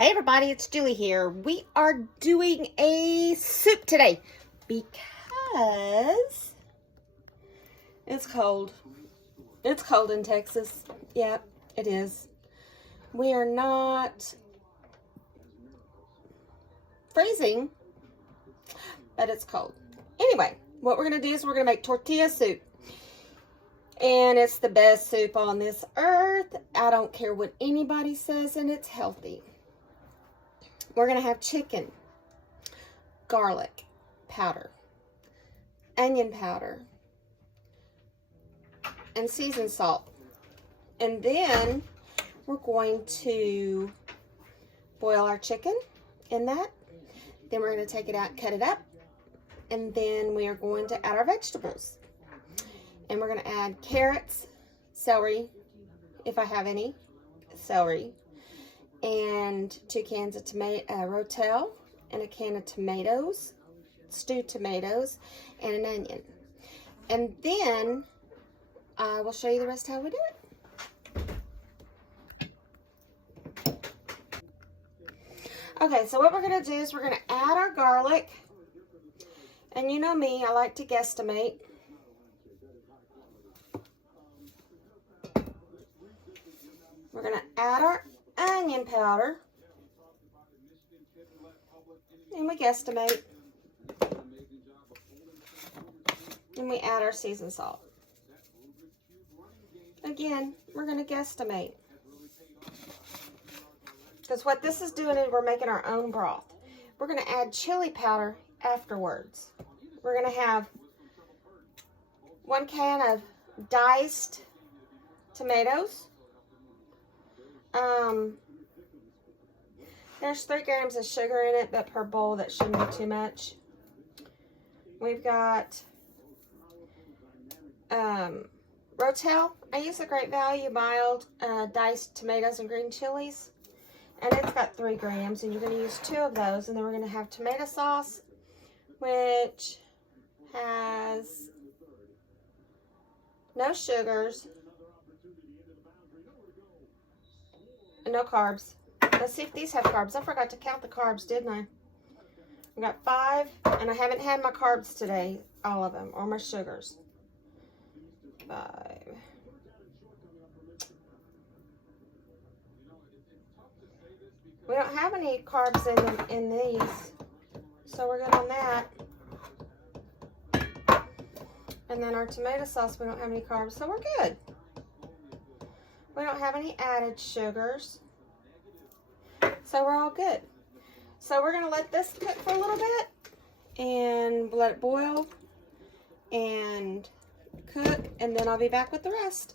Hey everybody, it's Julie here. We are doing a soup today because it's cold. It's cold in Texas. Yep, it is. We are not freezing, but it's cold. Anyway, what we're going to do is we're going to make tortilla soup. And it's the best soup on this earth. I don't care what anybody says, and it's healthy. We're going to have chicken, garlic powder, onion powder, and seasoned salt. And then we're going to boil our chicken in that. Then we're going to take it out, cut it up, and then we are going to add our vegetables. And we're going to add carrots, celery, if I have any, celery, and 2 cans of Rotel, and a can of tomatoes, stewed tomatoes, and an onion. And then I will show you the rest how we do it. Okay, so what we're going to do is we're going to add our garlic. And you know me, I like to guesstimate. We're going to add our onion powder, and we guesstimate, and we add our seasoned salt. Again, we're going to guesstimate, because what this is doing is we're making our own broth. We're going to add chili powder afterwards. We're going to have 1 can of diced tomatoes. There's 3 grams of sugar in it, but per bowl that shouldn't be too much. We've got Rotel. I use the Great Value mild diced tomatoes and green chilies, and it's got 3 grams, and you're going to use 2 of those. And then we're going to have tomato sauce, which has no sugars and no carbs. Let's see if these have carbs. I forgot to count the carbs, didn't I? I got 5, and I haven't had my carbs today, all of them, or my sugars. 5. We don't have any carbs in these, so we're good on that. And then our tomato sauce, we don't have any carbs, so we're good. We don't have any added sugars, so we're all good. So we're going to let this cook for a little bit and let it boil and cook, and then I'll be back with the rest.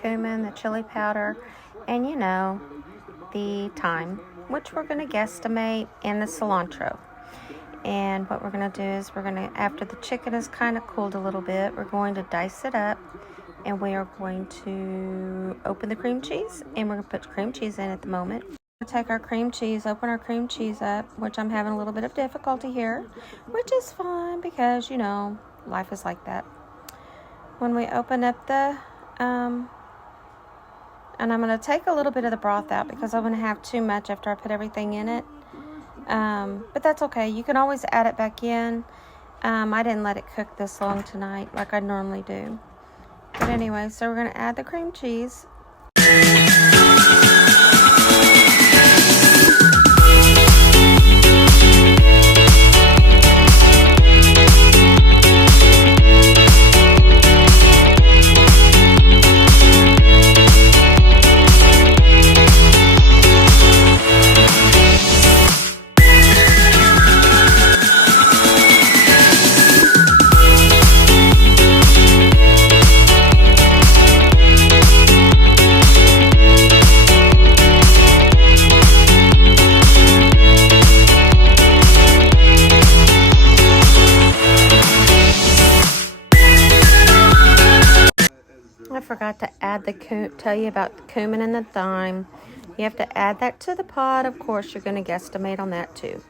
cumin, the chili powder, and you know, the thyme, which we're going to guesstimate, and the cilantro. And what we're going to do is after the chicken is kind of cooled a little bit, we're going to dice it up, and we are going to open the cream cheese, and we're going to put cream cheese in at the moment. Take our cream cheese, open our cream cheese up, which I'm having a little bit of difficulty here, which is fine because, you know, life is like that. When we open up the, and I'm going to take a little bit of the broth out because I'm going to have too much after I put everything in it. But that's okay. You can always add it back in. I didn't let it cook this long tonight like I normally do. But anyway, so we're going to add the cream cheese. I forgot to add tell you about the cumin and the thyme. You have to add that to the pot. Of course, you're going to guesstimate on that too.